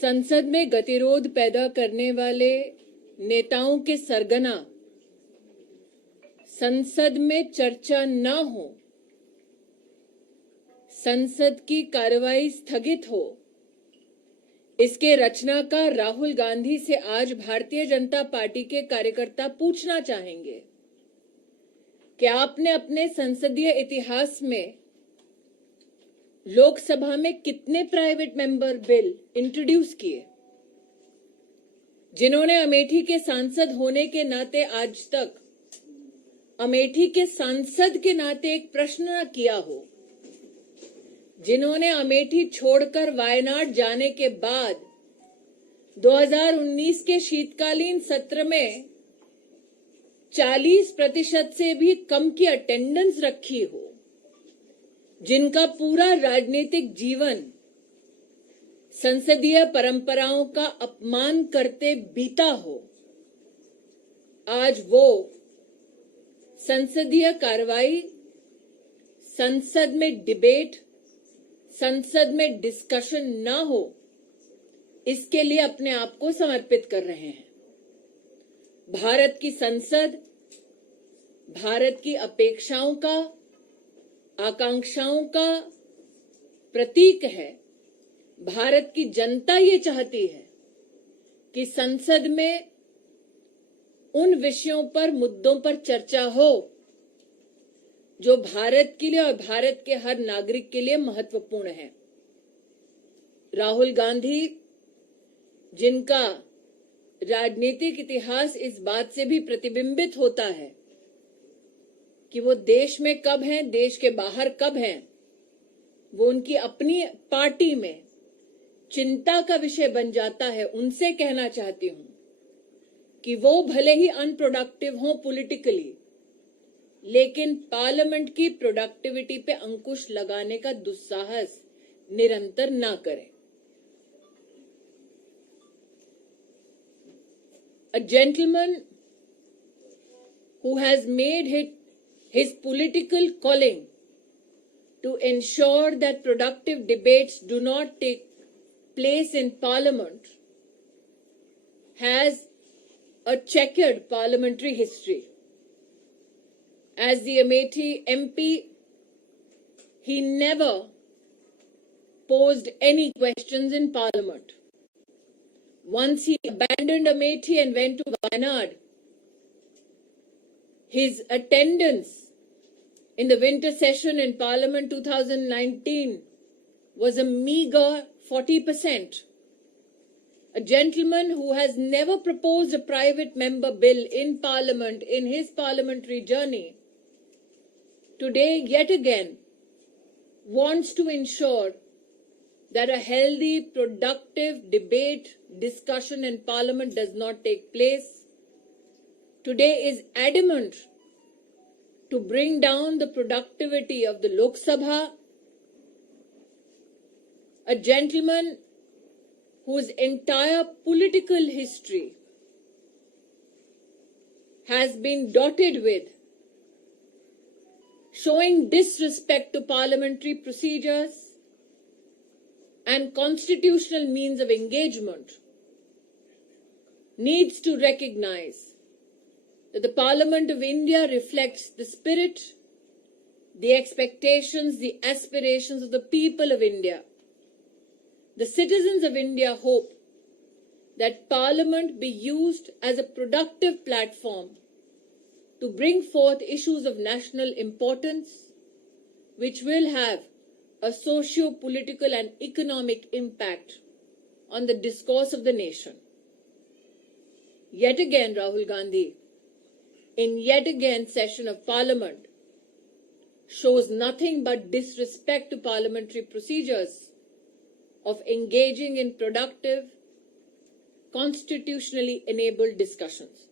संसद में गतिरोध पैदा करने वाले नेताओं के सरगना संसद में चर्चा न हो, संसद की कार्रवाई स्थगित हो, इसके रचनाकार राहुल गांधी से आज भारतीय जनता पार्टी के कार्यकर्ता पूछना चाहेंगे कि आपने अपने संसदीय इतिहास में लोकसभा में कितने प्राइवेट मेंबर बिल इंट्रोड्यूस किए, जिन्होंने अमेठी के सांसद होने के नाते आज तक अमेठी के सांसद के नाते एक प्रश्न न किया हो, जिन्होंने अमेठी छोड़कर वायनाड जाने के बाद 2019 के शीतकालीन सत्र में 40% से भी कम की अटेंडेंस रखी हो, जिनका पूरा राजनीतिक जीवन संसदीय परंपराओं का अपमान करते बीता हो, आज वो संसदीय कार्रवाई, संसद में डिबेट, संसद में डिस्कशन ना हो, इसके लिए अपने आप को समर्पित कर रहे हैं। भारत की संसद भारत की अपेक्षाओं का, आकांक्षाओं का प्रतीक है। भारत की जनता ये चाहती है कि संसद में उन विषयों पर, मुद्दों पर चर्चा हो जो भारत के लिए और भारत के हर नागरिक के लिए महत्वपूर्ण है। राहुल गांधी, जिनका राजनीतिक इतिहास इस बात से भी प्रतिबिंबित होता है कि वो देश में कब हैं, देश के बाहर कब हैं, वो उनकी अपनी पार्टी में चिंता का विषय बन जाता है, उनसे कहना चाहती हूं कि वो भले ही अनप्रोडक्टिव हों पॉलिटिकली, लेकिन पार्लियामेंट की प्रोडक्टिविटी पे अंकुश लगाने का दुस्साहस निरंतर ना करें। A gentleman who has made his political calling to ensure that productive debates do not take place in Parliament has a checkered parliamentary history. As the Amethi MP, he never posed any questions in Parliament. Once he abandoned Amethi and went to Wayanad, his attendance in the winter session in Parliament 2019 was a meager 40%. A gentleman who has never proposed a private member bill in Parliament in his parliamentary journey, today yet again wants to ensure that a healthy, productive debate, discussion in Parliament does not take place. Today is adamant to bring down the productivity of the Lok Sabha. A gentleman whose entire political history has been dotted with showing disrespect to parliamentary procedures and constitutional means of engagement, needs to recognize that the Parliament of India reflects the spirit, the expectations, the aspirations of the people of India. The citizens of India hope that Parliament be used as a productive platform to bring forth issues of national importance, which will have a socio-political and economic impact on the discourse of the nation. Yet again, Rahul Gandhi, in yet again session of Parliament, shows nothing but disrespect to parliamentary procedures of engaging in productive, constitutionally enabled discussions.